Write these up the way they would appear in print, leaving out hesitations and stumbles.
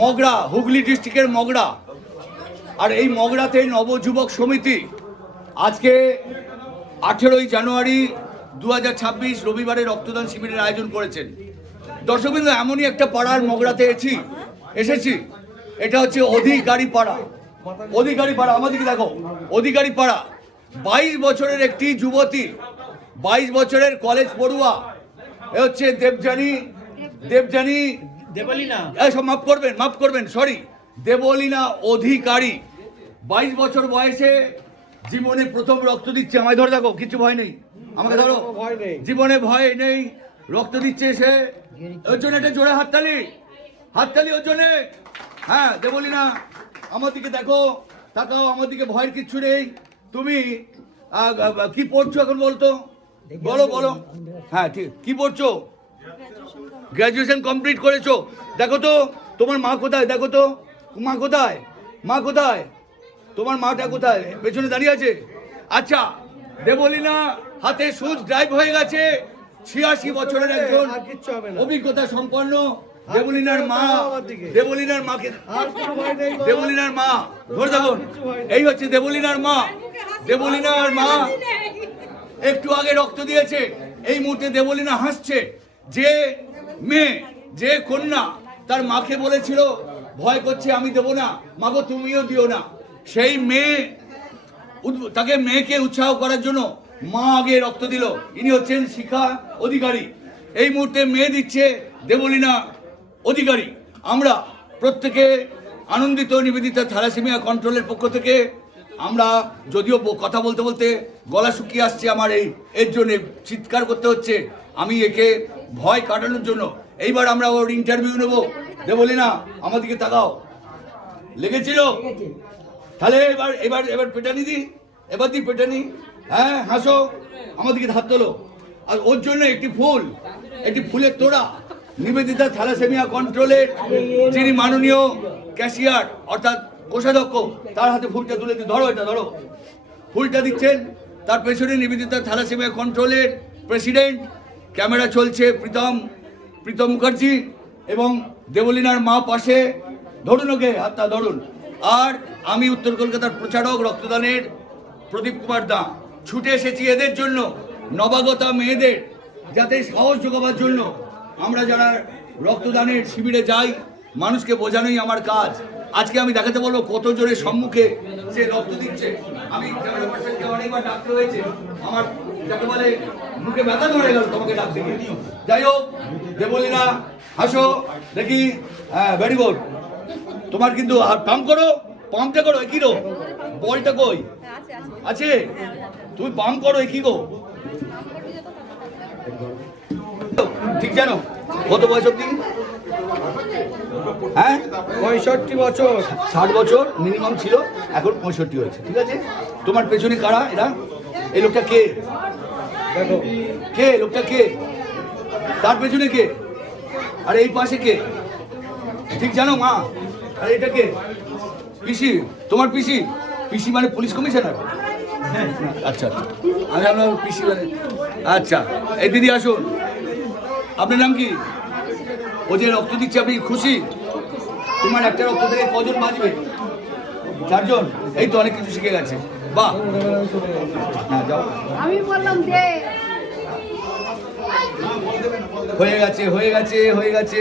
মগরা, হুগলি ডিস্ট্রিক্টের মগরা। আর এই মগরাতে নবযুবক সমিতি আজকে 18ই জানুয়ারি 2026 রবিবারে রক্তদান শিবিরের আয়োজন করেছেন। দর্শকবৃন্দ, এমনই একটা পাড়ার মগরাতে এসেছি। এটা হচ্ছে অধিকারী পাড়া। অধিকারী পাড়া, আমাদেরকে দেখো, অধিকারী পাড়া। 22 বছরের একটি যুবতী, 22 বছরের কলেজ পড়ুয়া, এ হচ্ছে দেবযানী দেবলীনা, সব মাফ করবেন, সরি, দেবলীনা অধিকারী 22 বছর বয়সে জীবনে প্রথম রক্ত দিচ্ছে। আমায় ধরে দেখো, কিছু ভয় নেই, আমাকে ধরো, জীবনে ভয় নেই, রক্ত দিচ্ছে সে। ওর জন্য একটা জোরে হাততালি ওর জন্য। হ্যাঁ দেবলীনা, আমার দিকে দেখো, তাকাও, আমার দিকে ভয়ের কিচ্ছু নেই। তুমি কি পড়ছো এখন বলতো, বলো। হ্যাঁ ঠিক, কি পড়ছো? গ্র্যাজুয়েশন কমপ্লিট করেছো। দেখো তো তোমার মা কোথায়, দেখো তো মা কোথায়, তোমার মাটা কোথায়? পেছনে দাঁড়িয়ে আছে। আচ্ছা, দেবলীনা হাতে সুচ ড্রাইভ হয়ে গেছে। 86 বছরের একজন অভিজ্ঞতা সম্পন্ন দেবলীনার মা ধরে দেখুন, এই হচ্ছে দেবলীনার মা। একটু আগে রক্ত দিয়েছে। এই মুহূর্তে দেবলীনা হাসছে। যে মেয়ে, যে কন্যা তার মাকে বলেছিল ভয় করছে আমি দেবো না, মাগো তুমিও দিও না, সেই মেয়ে, তাকে মেয়েকে উৎসাহ করার জন্য মা আগে রক্ত দিল। ইনি হচ্ছেন শিখা অধিকারী। এই মুহূর্তে মেয়ে দিচ্ছে দেবলীনা অধিকারী। আমরা প্রত্যেকে আনন্দিত। নিবেদিতা থ্যালাসেমিয়া কন্ট্রোলের পক্ষ থেকে আমরা, যদিও কথা বলতে গলা শুকিয়ে আসছে আমার, এর জন্য চিৎকার করতে হচ্ছে। আমি একে ভয় কাটানোর জন্য এইবার আমরা ওর ইন্টারভিউ নেব। দেবলীনা আমার দিকে তাকাও, লেগেছিল? তাহলে এবার পেটানি দি, পেটানি। হ্যাঁ হাসো, আমার দিকে হাত তোলো। আর ওর জন্য একটি ফুলের তোড়া নিবেদিতা থ্যালাসেমিয়া কন্ট্রোলের যিনি মাননীয় ক্যাশিয়ার অর্থাৎ কোষাধ্যক্ষ, তার হাতে ফুলটা তুলে দিয়ে, ধরো ফুলটা দিচ্ছেন। তার পেছনে নিবেদিতা থ্যালাসেমিয়া কন্ট্রোলের প্রেসিডেন্ট, ক্যামেরা চলছে, প্রীতম মুখার্জি, এবং দেবলীনার মা পাশে। ধরুন ওকে, হাতটা ধরুন। আর আমি উত্তর কলকাতার প্রচারক রক্তদানের প্রদীপ কুমার দা, ছুটে এসেছি এদের জন্য, নবাগতা মেয়েদের যাতে সাহস যোগাবার জন্য। আমরা যারা রক্তদানের শিবিরে যাই, মানুষকে বোঝানোই আমার কাজ। আজকে আমি দেখাতে বলবো কত জোরে সম্মুখে সে রক্ত দিচ্ছে। আমি অনেকবার ডাকতে হয়েছে, আমার যাকে বলে মুখে ব্যথা ধরে গেল তোমাকে ডাকতে গিয়ে। যাই হোক, দেবলীনা হাসো দেখি। হ্যাঁ ভেরি গুড। তোমার কিন্তু পাম্পটা করো, কি গো বলটা কই আছে? তুমি পাম্প করো, কি গো? ঠিক জানো কত বয়স অব্দি? হ্যাঁ 65 বছর। 60 বছর মিনিমাম ছিল, এখন 65 হয়েছে। ঠিক আছে, তোমার পেছনে কারা এরা? এই লোকটা কে? দেখো কে লোকটা, কে তার পেছনে কে? আর এই পাশে কে ঠিক জানো মা? আর এটা কে? পিসি, তোমার পিসি? পিসি মানে পুলিশ কমিশনার? আচ্ছা, আমি আপনার পিসি মানে, আচ্ছা। এই দিদি আসুন, আপনার নাম কি? ও যে রক্ত দিচ্ছে, আপনি খুশি? তোমার একটা রক্ত থেকে কজন বাঁচবে? 4 জন। এই তো অনেক কিছু শিখে গেছে, বাহ। হ্যাঁ যাও, আমি বললাম যে হয়ে গেছে।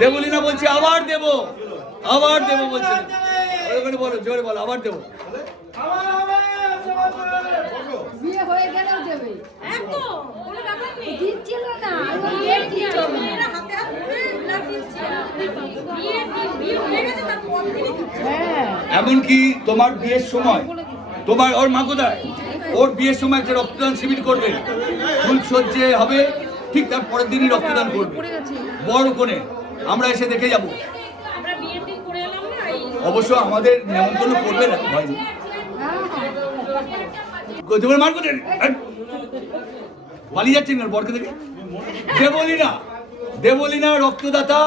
দেবলীনা বলছে আবার দেবো বলছে। ওখানে বলো, জোরে বলো, আবার দেবো। বিয়ে হয়ে গেলেও দেবে, একদম কোনো ব্যাপার নেই, দিচ্ছিল না এমনকি তোমার বিয়ের সময়, তোমার ওর মা কোথায়? ওর বিয়ের সময় একটা রক্তদান শিবির করবে, ফুলসজ্জে হবে, ঠিক তার পরের দিনই রক্তদান করবে বড় কোণে। আমরা এসে দেখে যাব। অবশ্য আমাদের নেমন্তন্ন করবে না, হয়নি। মার কোথায় পালিয়ে যাচ্ছেন বরকে দেখে? দেবলীনা রক্তদাতা।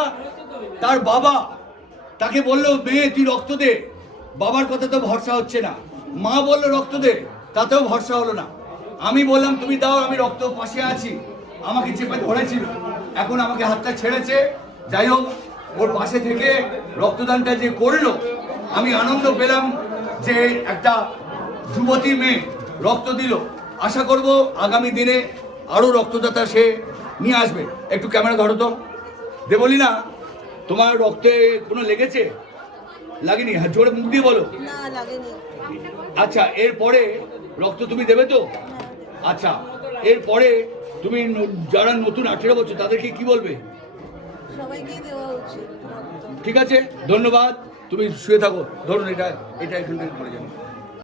তার বাবা তাকে বললো মেয়ে তুই রক্ত দে, বাবার কথা তো ভরসা হচ্ছে না। মা বললো রক্ত দে, তাতেও ভরসা হলো না। আমি বললাম তুমি দাও, আমি রক্ত পাশে আছি। আমাকে চেপে ধরেছিল, এখন আমাকে হাতটা ছেড়েছে। যাই হোক, ওর পাশে থেকে রক্তদানটা যে করলো, আমি আনন্দ পেলাম যে একটা যুবতী মেয়ে রক্ত দিল। আশা করব আগামী দিনে আরো রক্তদাতা সে নিয়ে আসবে। একটু ক্যামেরা ধরো তো। দেবলীনা, তোমার রক্তে কোনো লেগেছে? লাগেনি? হ্যাঁ, জোরে মুখ দিয়ে বলো। না লাগেনি। আচ্ছা, এরপরে রক্ত তুমি দেবে তো? আচ্ছা, এরপরে তুমি যারা নতুন 18 বছর তাদেরকে কি বলবে? সবাইকে দেওয়া উচিত রক্ত। ঠিক আছে, ধন্যবাদ। তুমি শুয়ে থাকো, ধরুন এটা এখান থেকে পড়ে যাবে।